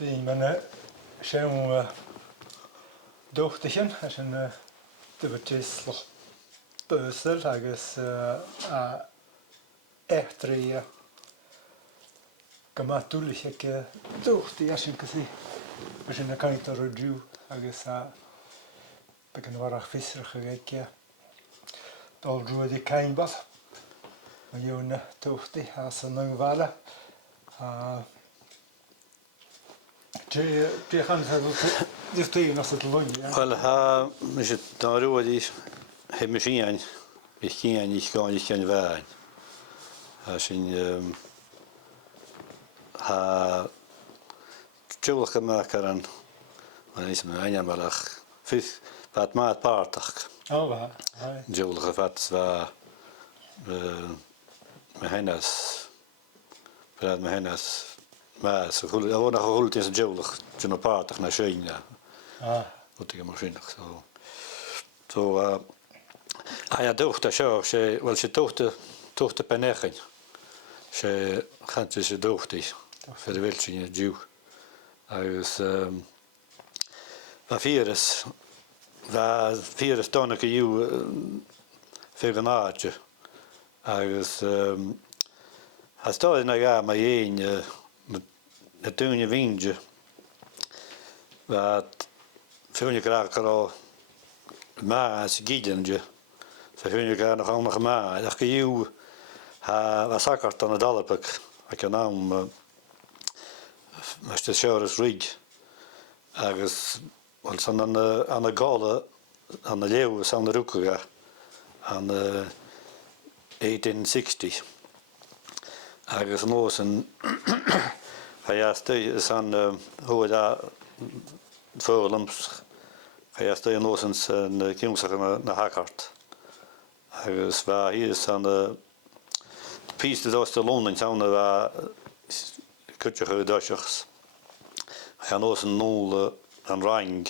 Bhí man sé dóchtachan as an Tobhta Lochboisdale agus échtrí go matúlaigh dóchtaí as an cosí as an caintear dú agus be an bharach fisrach a gaiice Dòmhnall Ruaraidh Caimbeul a dhéanna dóchtaí as an Nungmhaile Taighean dúchtaí as an Lugh. Well, mis Dòmhnall Ruaraidh Caimbeul Eachainn ich gáin ich ceann bheáin. Sin Tjúlach amach ar an is an aine malach fith bheit maat pártach. Tjúlach a fat bheit me hennas brad me hennas maas a bhna hult is tjúlach tjúna pártach na séine. Utige masinach so ja dóchta seo sé well sé Tobhta Bean Eachainn sé chante sé dóchtaí fer a bhilsin dú agus Fíras donna go dú fé an áide agus stáid na ga ma dhéin na dúine víide fúne gra rá má gíideinde sa fúne gra nach annach má ach go dú sakart an a dalapach ag an nám meiste seoras rig agus san an a gála an a léu san na rúcaga an 1860 agus nós an chajástí san hóid a fólams chajástí an nós an ciúmsach na hakart agus bheit hí san pís de dásta lónin tána bheit cúteach a dáiseachs an nós an nóla an rang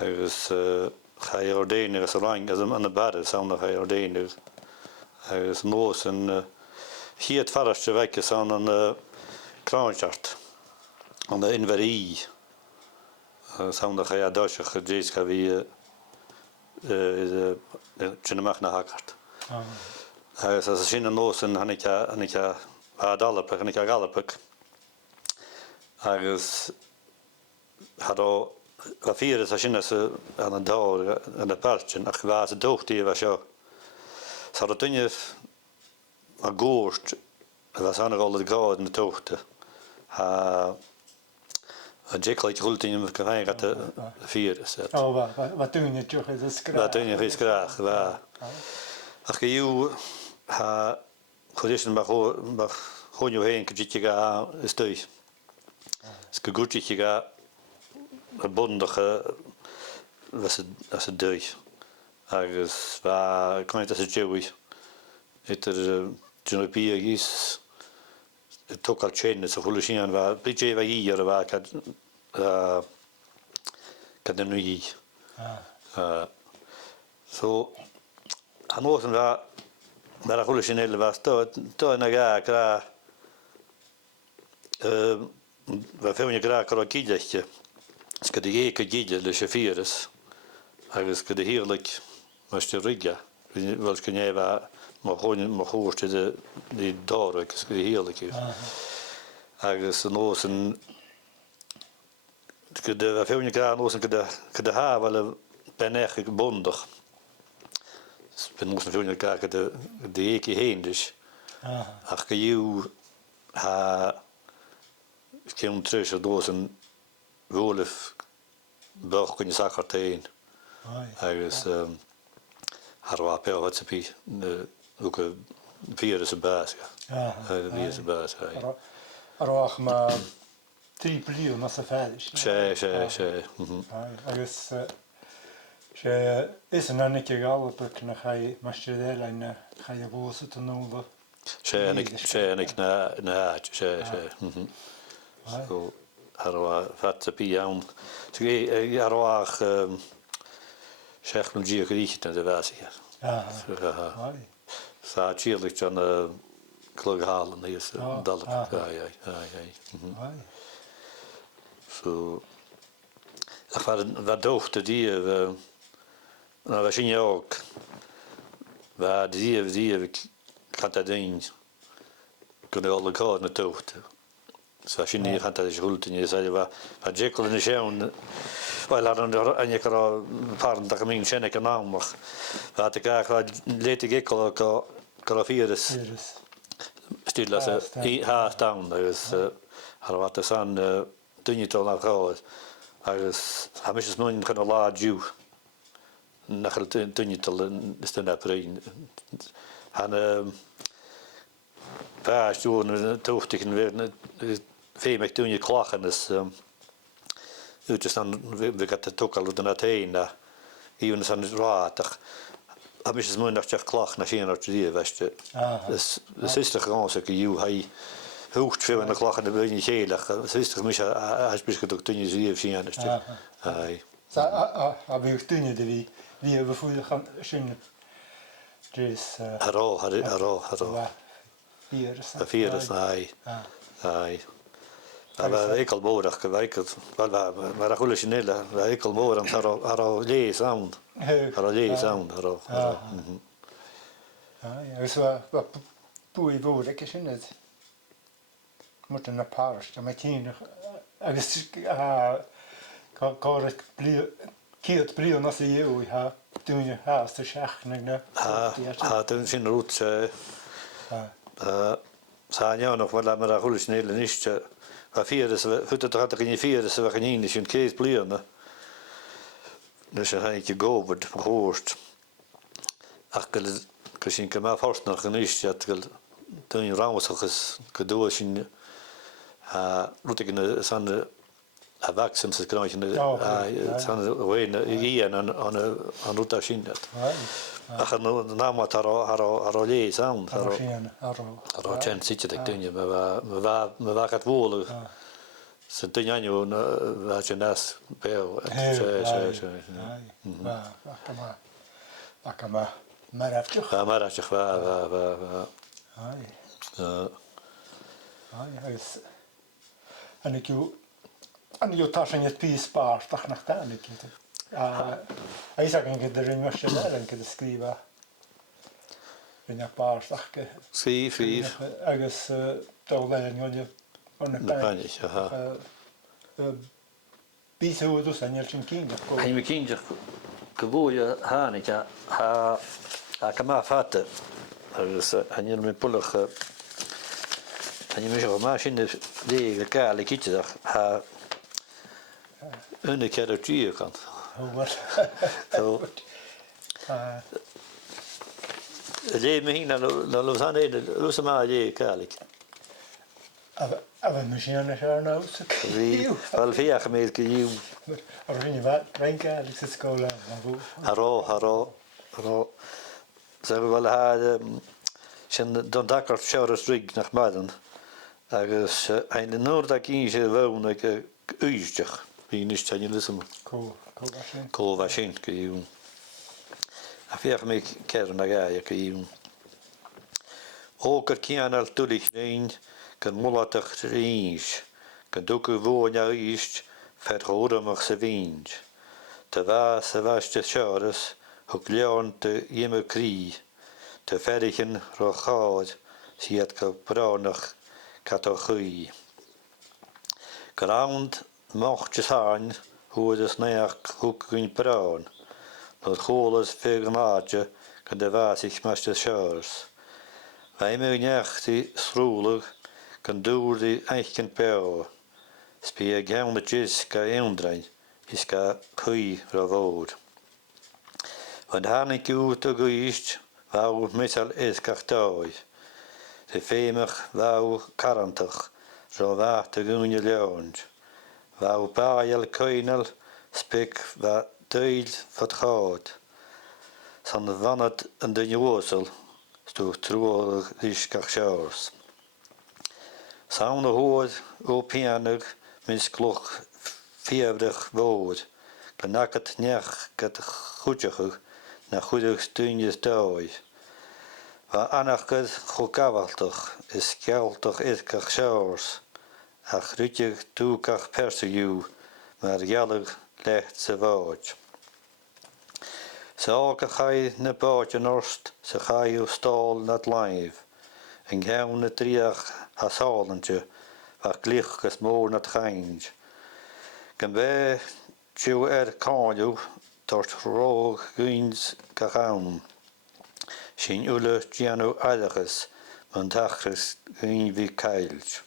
agus cha ordéinir as a rang as an a bad sauna cha ordéinir agus nós an hiad faraste veice san an kráinseart an inverí sauna cha dáiseach a dés cha bhí tjúnaach na hakart agus as sin an nós an hannig a dalapach hannig a galapach agus hadá a Fíras a sin an a dáir an a pertin ach bheit a dóchtaí bheit seo sa a duine a gcóirt a bheit anna gála gáid na tóchta a déclaid chultaín go haingat a Fíras. Bheit duine tucha is scrach. Bheit duine fé scrach ach go dú chudéisian choinú héin go dtí ga is dúis. Go gúteach ga a bundacha as a dúis agus bheit coint as a dúis idir dúnapí a gís tócail tséine sa chula sin an bheit bidé bheith í ar a bheit cad na í. So an nós an bheit a chula sin eile bheit dó na ga gra bheit féine gra a gíideiste go dé go gíide leis a Fíras agus go híirlaigh meiste riige bhil go néh má chóirte í dára agus go híirlaigh agus an nós an go bheit féine gra nós an go há bhil Bean Eachainn go bundach ben nós an féine gra go éici héindis ach go dú céim tris a dós an bhólih bech gonne sacartaín agus harhá pehaid sa pí go Fíras a bás Fíras a bás Arách má trí bliú mas a féidir. sé agus sé is an annic galapach na cha meiste éile na cha a bhósa an nóla. sé annic na háit sé harhá fat a pí ann harhách seachlum dí go ríte an de bheisiige. Sa tíirlaigh an clog hálan níos dalapach. So, ach war Tobhta die, na was in ook, waar die gaat dat ding, kunnen alle gaan naar Tobhta. So was in die gaat dat schuld en je zei waar Jekyll in de schoen, wel hadden en je kan paar dag min zijn ik naam mag, wat ik eigenlijk leed ik kan virus. Stil als haast down, dus wat er zijn dingen te naar gaan. Agus hamish mun kan la ju nachal tunnital stunna prein han paas doen tochtigen weer feemek tunje klachen is uitstaan we gat de tokal de nateina even san ratig hamish mun nach klach na geen uit die weste dus de sister gewoon ze ju hij hoogst veel in de klachen de ben je gelig sister mis has besgedokt tunje zie zien dus ai aber ich tunje de wie we voelen gaan zien dus haro virus ai aber ik al bodig gewerkt maar goed is niet ik al bodig haro lees sound haro ja zo wat boei bodig is het moet een paars dan met hier agus kar kiet brio na se eu ha doen je haast de schachning ne toen zijn roet zijn nog wat maar goed is niet niet wat virus het had er in virus we gaan in is een kees blien dus hij je go wordt gehoord akkel kusin kema vast nog niet dat toen je raamsels gedoe zien roet ik zijn vaccins het kan je zijn ween aan roet zien dat ach no naam wat haro lees aan haro chance zit dat doen je maar gaat wolen ze doen je wat je nas bel akama maraftig en ik taschen het pies paar dag nach dan ik hij zag ik de ring was je en ik schrijven in een paar dag vier ergens toch alleen je van een panisch bis hoe dus en je kind hij me kind geboeien hanetje ha kama vatte dus en je me pullig en je me machine die kale kitje ha een keer dat kan zo je me heen naar Lausanne Lausanne je kalik aber machine er nou wel via gemeente je je wat drinken ik zit school haro ze wel ha zijn dan daar showers rig naar Maden agus in de noordak in je wonen ik Uist wie niet zijn jullie zo cool machine kun je affaire met kern naar je kun je ook kan al toelig zijn kan molatig range kan doeken wonen Uist verhoren mag ze wind te was de showers ook leon te jemme krie te verdigen rogaad zie het kaprouwig Taighean-tughaidh Ground mocht zijn hoe het neer ook in brown. Dat goles veermaatje kan de wasig met de shores. Wij moeten die schroelig kan door die eigen peil. Spie gaan de jis ka eendrein is ka kui ravood. Want han ik uit de geest wou meestal is kartooi. De femig wou 40 zo wacht in je lounge. Wou paajel kuinel spik wat duil wat gaat. San van het en de jozel stoog troelig is kachsjaars. Samen de hoed op pianig mis klok 40 woord. Benak het nech het goedjig na goedig stuntjes thuis. Waar anarchid gokawaltig is keltig is kachsjaars. Ach rutjig toe kach perseju mar gealag lecht sa bháid. Sa ága chaid na báid an orst sa chaidú stál na laimh, an gheann na tríach a sálante a glich gus mór na chainj. Gan bé tiú cáinú tort róg gúins ga chaun. Sin ula gianú aidachas man tachras gúin bhí cailt.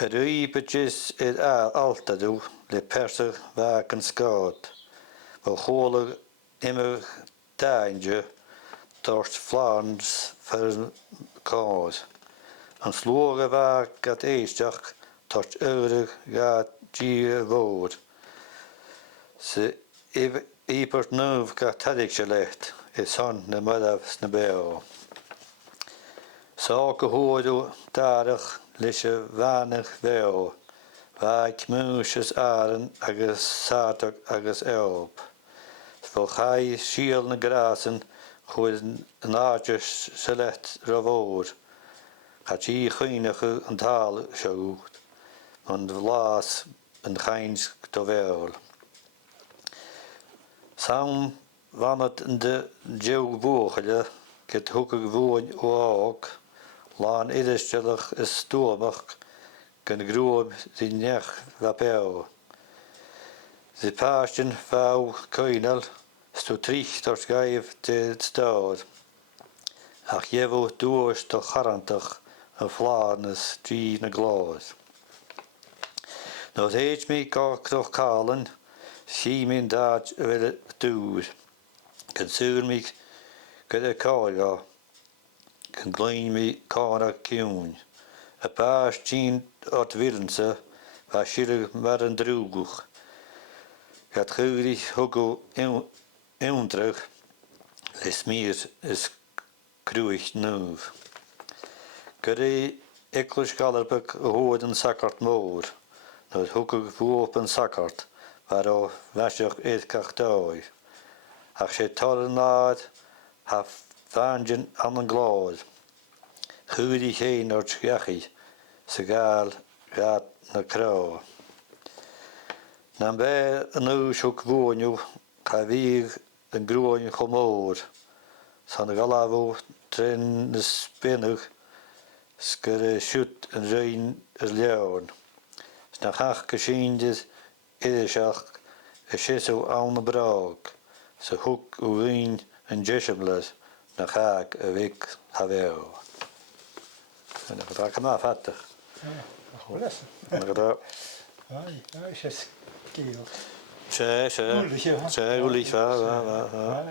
A rui betis altadú le persa bhag an scád, bhil chóla immer dainge tort flans fer cád. An slóga bhag gat éisteach tort eurig ga dí bhód. Sa íbert nuv ga tadig se lecht, is hon na madaf na beo. Sa go hóidú darach leis a bhanach beo, bhaid músis áran agus sátach agus eob. Fo chai síal na grásan chuid an áitis sa lecht ravód, cha tí chuoinechu an tal seút, an bhlás an chains do bheol. Sam vanat de djeu búchaile get thugad bhuain ó ág, lán idisteach is stómach gan grúam dí nech bhapeo. Dí páistin fáu coinal stú trích tort gaibh de stád, ach jefu dúis do charantach a flánas trí na glás. Nó héit mi gá croch cálan, sí min dáid bhfuil dúr, gan súr mi gyda cáilga, gan glóin mi cána ciún. A pás tín ort virensa, va sirig mar an drúguch. Gat chúri hugú euntrach, le smír is cruich núv. Gyda eglwys galarbag a hód an sacart mór, nó hugú bhúop an sacart, var o bheisteach éadcach dói. Ach sé tar an nád ha fangin an an glád. Chúri chéin ort gachi, sa gáil gát na crá. Nam bé an ús hug bhúniu, ca bhíg an grúin chomór, san na galabú trin na spinnach, sgur siút an rhain ar leon. Sna chach gysindydd iddiseach y sisw awn y brog, sa hwg wyn yn jesymlas na chag y fig hafew. Yna gyda cyma ffatach. Chwles. Yna gyda. Ai, sys gil. Se, Wlyf, fa.